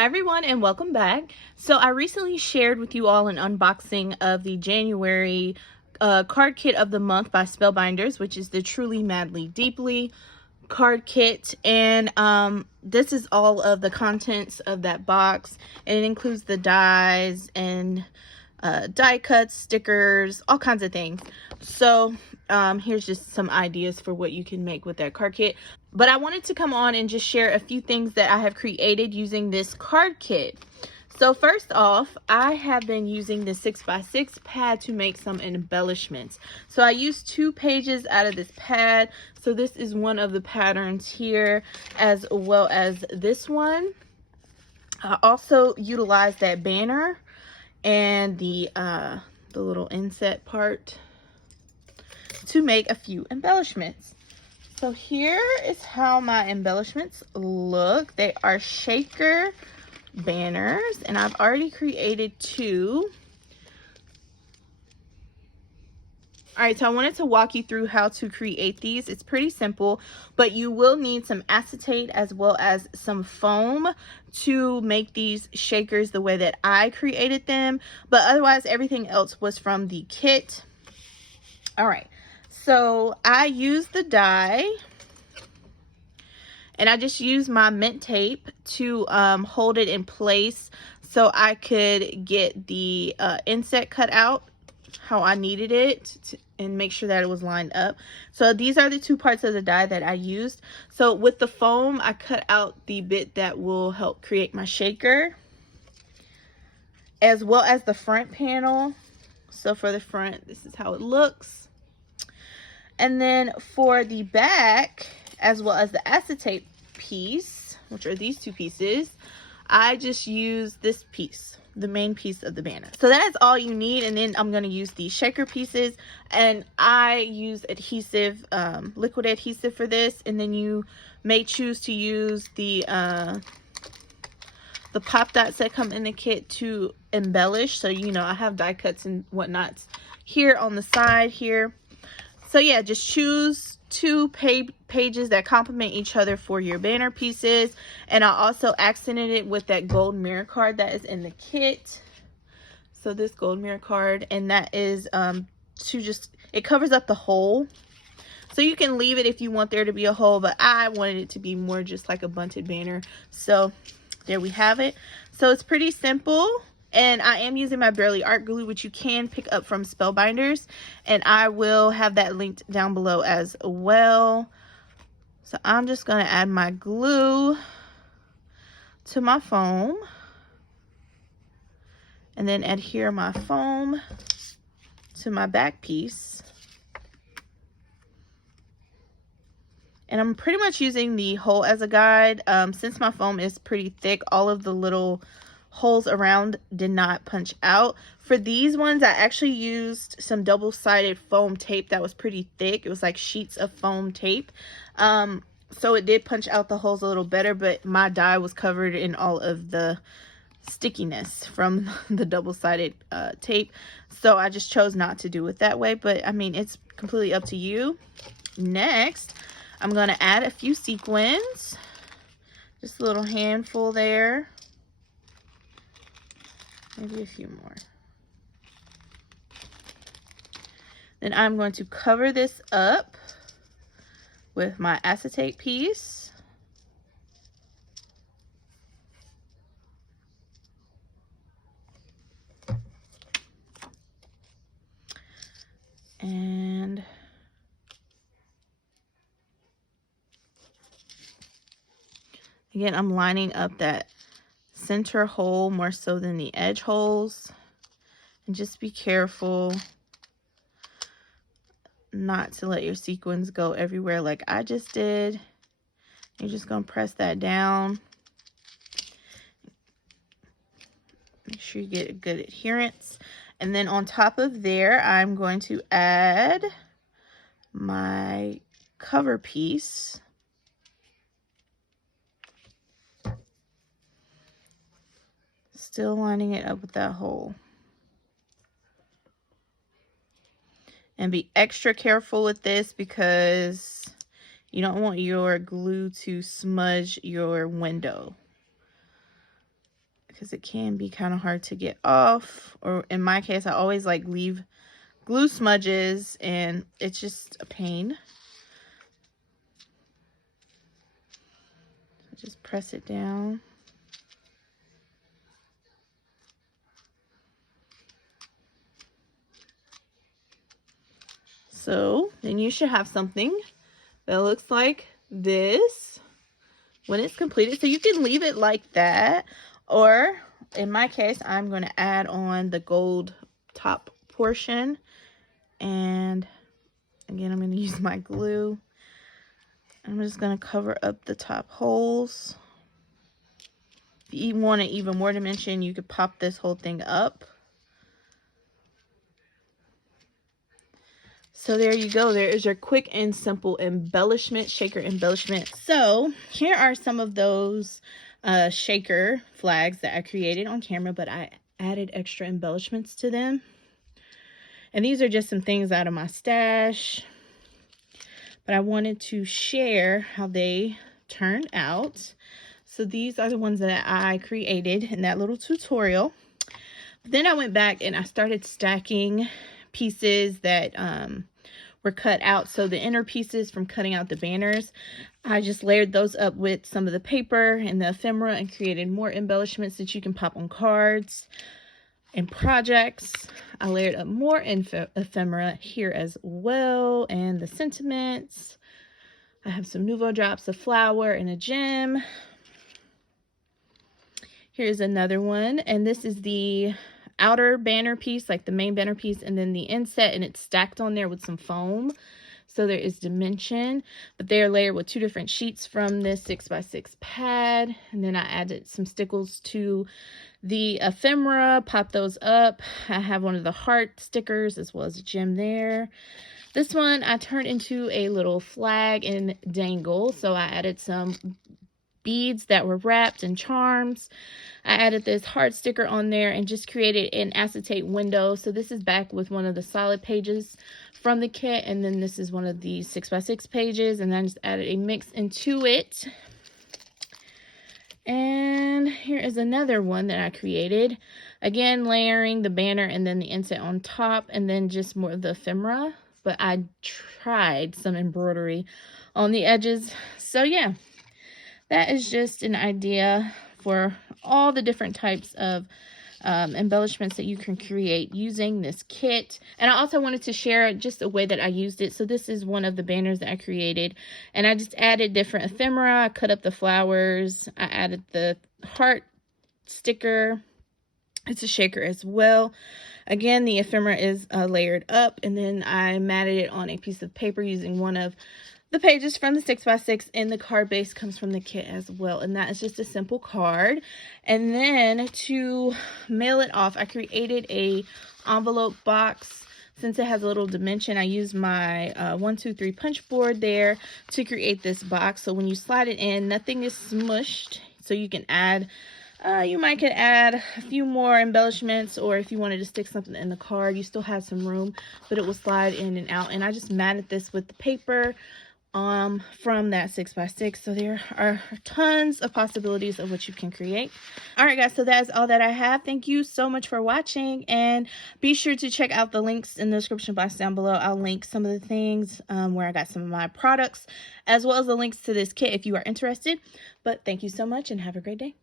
Hi everyone and welcome back. So I recently shared with you all an unboxing of the January card kit of the month by Spellbinders, which is the Truly Madly Deeply card kit. And this is all of the contents of that box. And it includes the dies and die cuts, stickers, all kinds of things. So here's just some ideas for what you can make with that card kit. But I wanted to come on and just share a few things that I have created using this card kit. So first off, I have been using the 6x6 pad to make some embellishments. So I used 2 pages out of this pad. So this is one of the patterns here, as well as this one. I also utilized that banner and the little inset part to make a few embellishments. So here is how my embellishments look. They are shaker banners, and I've already created 2. All right, so I wanted to walk you through how to create these. It's pretty simple, but you will need some acetate as well as some foam to make these shakers the way that I created them. But otherwise, everything else was from the kit. All right, so I used the die, and I just used my mint tape to hold it in place so I could get the inset cut out how I needed it and make sure that it was lined up. So these are the 2 parts of the die that I used. So with the foam, I cut out the bit that will help create my shaker, as well as the front panel. So for the front, this is how it looks. And then for the back, as well as the acetate piece, which are these 2 pieces, I just use this piece, the main piece of the banner. So that is all you need. And then I'm going to use the shaker pieces, and I use adhesive, liquid adhesive for this. And then you may choose to use the pop dots that come in the kit to embellish. So, you know, I have die cuts and whatnots here on the side here. So yeah, just choose 2 pages that complement each other for your banner pieces. And I also accented it with that gold mirror card that is in the kit. So this gold mirror card, and that is it covers up the hole. So you can leave it if you want there to be a hole, but I wanted it to be more just like a bunted banner. So there we have it. So it's pretty simple. And I am using my Barely Art glue, which you can pick up from Spellbinders. And I will have that linked down below as well. So I'm just going to add my glue to my foam. And then adhere my foam to my back piece. And I'm pretty much using the hole as a guide. Since my foam is pretty thick, all of the little holes around did not punch out. For these ones, I actually used some double-sided foam tape that was pretty thick. It was like sheets of foam tape. So it did punch out the holes a little better, but my die was covered in all of the stickiness from the double-sided tape. So I just chose not to do it that way, but I mean, it's completely up to you. Next, I'm going to add a few sequins. Just a little handful there. Maybe a few more. Then I'm going to cover this up with my acetate piece. And again, I'm lining up that center hole more so than the edge holes. And just be careful not to let your sequins go everywhere like I just did. You're just going to press that down. Make sure you get a good adherence. And then on top of there, I'm going to add my cover piece. Still lining it up with that hole. And be extra careful with this because you don't want your glue to smudge your window. because it can be kind of hard to get off, or in my case I always like leave glue smudges and it's just a pain. So just press it down. So then you should have something that looks like this when it's completed. So you can leave it like that, or in my case I'm going to add on the gold top portion, and again I'm going to use my glue. I'm just going to cover up the top holes. If you want it even more dimension, you could pop this whole thing up. So there you go. There is your quick and simple embellishment, shaker embellishment. So here are some of those shaker flags that I created on camera, but I added extra embellishments to them. And these are just some things out of my stash, but I wanted to share how they turned out. So these are the ones that I created in that little tutorial. But then I went back and I started stacking pieces that were cut out. So the inner pieces from cutting out the banners, I just layered those up with some of the paper and the ephemera and created more embellishments that you can pop on cards and projects. I layered up more ephemera here as well, and the sentiments. I have some Nouveau drops, a flower and a gem. Here's another one, and this is the outer banner piece, like the main banner piece, and then the inset, and it's stacked on there with some foam, so there is dimension, but they are layered with 2 different sheets from this 6x6 pad. And then I added some stickles to the ephemera, pop those up. I have one of the heart stickers as well as a gem there. This one I turned into a little flag and dangle, so I added some beads that were wrapped and charms. I added this heart sticker on there and just created an acetate window. So this is back with one of the solid pages from the kit, and then this is one of the 6x6 pages, and then I just added a mix into it. And here is another one that I created, again layering the banner and then the inset on top, and then just more of the ephemera, but I tried some embroidery on the edges. So yeah, that is just an idea for all the different types of embellishments that you can create using this kit. And I also wanted to share just a way that I used it. So this is one of the banners that I created, and I just added different ephemera. I cut up the flowers. I added the heart sticker. It's a shaker as well. Again, the ephemera is layered up, and then I matted it on a piece of paper using one of the pages from the 6x6, and the card base comes from the kit as well. And that is just a simple card. And then to mail it off, I created a envelope box. Since it has a little dimension, I used my 1-2-3 punch board there to create this box. So when you slide it in, nothing is smushed. So you can add, you might could add a few more embellishments, or if you wanted to stick something in the card, you still have some room, but it will slide in and out. And I just matted this with the paper from that 6x6. So there are tons of possibilities of what you can create. All right, guys, so that is all that I have. Thank you so much for watching, and be sure to check out the links in the description box down below. I'll link some of the things where I got some of my products, as well as the links to this kit if you are interested. But thank you so much, and have a great day.